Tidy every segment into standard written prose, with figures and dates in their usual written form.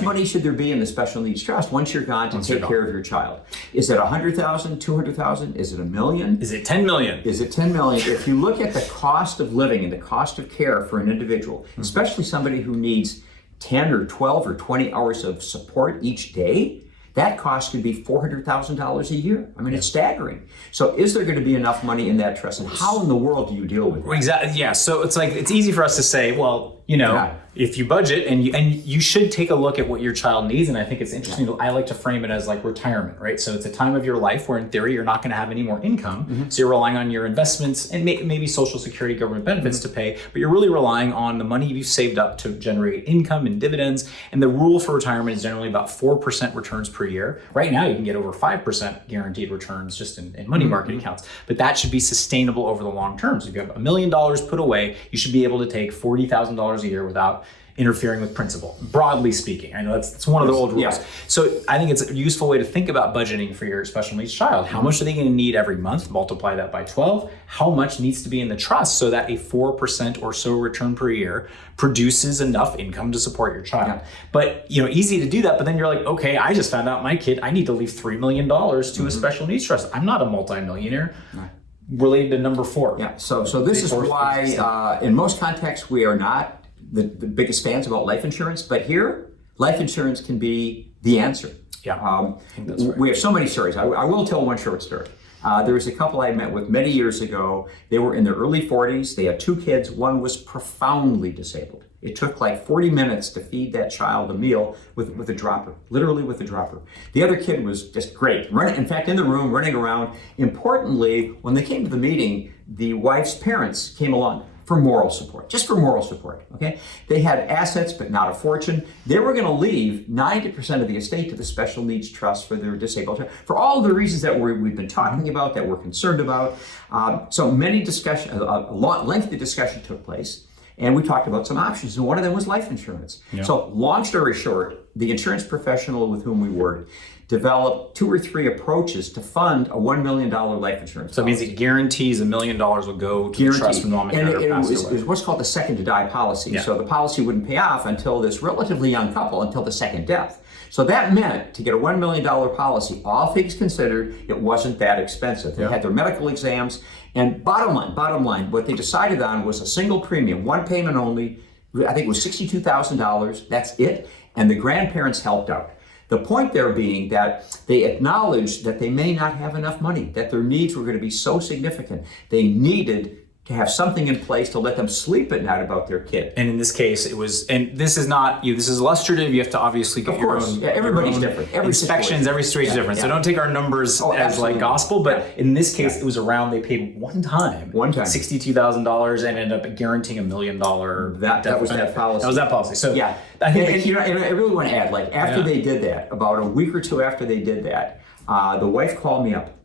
much money should there be in the special needs trust once you're gone to take care of your child? Is it 100,000, 200,000? Is it $1 million? Is it 10 million? Is it 10 million? If you look at the cost of living and the cost of care for an individual, especially somebody who needs 10 or 12 or 20 hours of support each day, that cost could be $400,000 a year. I mean, it's staggering. So is there going to be enough money in that trust? And how in the world do you deal with it? Exactly. Yeah. So it's like, it's easy for us to say, well, if you budget and you should take a look at what your child needs. And I think it's interesting. I like to frame it as like retirement, right? So it's a time of your life where in theory, you're not going to have any more income. So you're relying on your investments and maybe Social Security government benefits to pay, but you're really relying on the money you've saved up to generate income and dividends. And the rule for retirement is generally about 4% returns per year. Right now, you can get over 5% guaranteed returns just in money market accounts, but that should be sustainable over the long term. So if you have $1 million put away, you should be able to take $40,000 a year without interfering with principal, broadly speaking. I know that's one of the old rules. Yeah. So I think it's a useful way to think about budgeting for your special needs child. How much are they going to need every month? Multiply that by 12. How much needs to be in the trust so that a 4% or so return per year produces enough income to support your child? Yeah. But easy to do that, but then you're like, okay, I just found out my kid, I need to leave $3 million to a special needs trust. I'm not a multimillionaire. Related to number 4. Yeah. So this is why in most contexts we are not the biggest fans about life insurance, but here, life insurance can be the answer. Yeah, I think that's right. We have so many stories. I will tell one short story. There was a couple I met with many years ago. They were in their early 40s. They had 2 kids. One was profoundly disabled. It took like 40 minutes to feed that child a meal with a dropper, literally with a dropper. The other kid was just great, in fact, in the room, running around. Importantly, when they came to the meeting, the wife's parents came along for moral support, just for moral support, okay? They had assets, but not a fortune. They were gonna leave 90% of the estate to the special needs trust for their disabled child, for all the reasons that we've been talking about, that we're concerned about. So many lengthy discussion took place, and we talked about some options, and one of them was life insurance. Yeah. So long story short, the insurance professional with whom we worked developed 2 or 3 approaches to fund a $1 million life insurance. So it means it guarantees $1 million will go to the trust when mom and dad are passed away. It was what's called the second to die policy. Yeah. So the policy wouldn't pay off until this relatively young couple, until the second death. So that meant to get a $1 million policy, all things considered, it wasn't that expensive. They had their medical exams, and bottom line, what they decided on was a single premium, one payment only. I think it was $62,000. That's it, and the grandparents helped out. The point there being that they acknowledged that they may not have enough money, that their needs were going to be so significant. They needed to have something in place to let them sleep at night about their kid. And in this case, it was, and this is not, this is illustrative. You have to obviously get your own. Yeah, everybody's different. Every inspections, every situation is different. Yeah. So don't take our numbers as like gospel, but in this case, it was around, they paid one time, $62,000 and ended up guaranteeing $1 million. That was that policy. That was that policy. So yeah, I think, and I really want to add, like after they did that, about a week or 2 after they did that, the wife called me up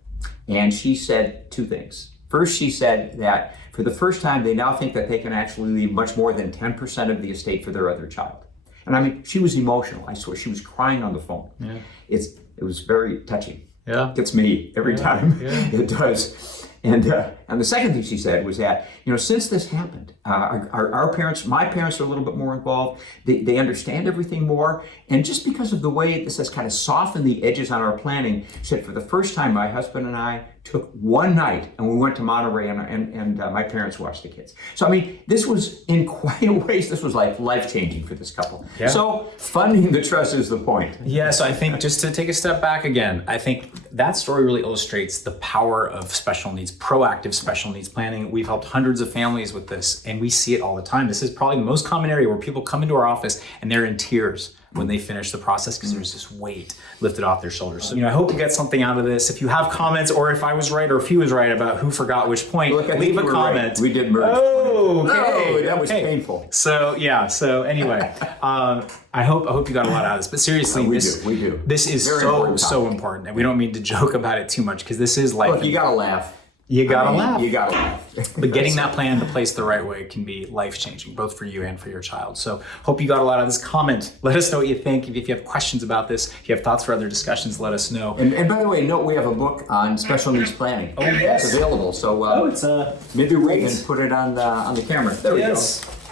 and she said 2 things. First, she said that for the first time, they now think that they can actually leave much more than 10% of the estate for their other child. And I mean, she was emotional. I swear, she was crying on the phone. Yeah. It was very touching. Yeah. It gets me every time. Yeah. It does. And the second thing she said was that, since this happened, our parents, my parents are a little bit more involved. They understand everything more. And just because of the way this has kind of softened the edges on our planning, she said, for the first time, my husband and I took one night and we went to Monterey and my parents watched the kids. So, I mean, this was in quite a ways, this was like life-changing for this couple. Yeah. So funding the trust is the point. Yeah, so I think just to take a step back again, I think that story really illustrates the power of special needs, proactive special needs planning. We've helped hundreds of families with this and we see it all the time. This is probably the most common area where people come into our office and they're in tears when they finish the process because there's this weight lifted off their shoulders. So, I hope you get something out of this. If you have comments or if I was right or if he was right about who forgot which point, leave a comment. Right. We did merge. Oh, okay. That was painful. So, yeah. So anyway, I hope you got a lot out of this. But seriously, we do. This is so important. And we don't mean to joke about it too much because this is life. Look, you got to laugh. You gotta laugh. You gotta laugh. But getting that plan into place the right way can be life-changing, both for you and for your child. So hope you got a lot out of this. Comment. Let us know what you think. If you have questions about this, if you have thoughts for other discussions, let us know. And by the way, note we have a book on special needs planning. Oh, yes. It's available. So it's maybe we can put it on the camera. There we go.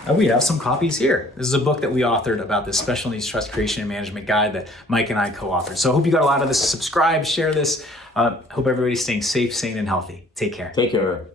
And we have some copies here. This is a book that we authored about this special needs trust creation and management guide that Mike and I co-authored. So I hope you got a lot of this. Subscribe, share this. Hope everybody's staying safe, sane, and healthy. Take care. Take care.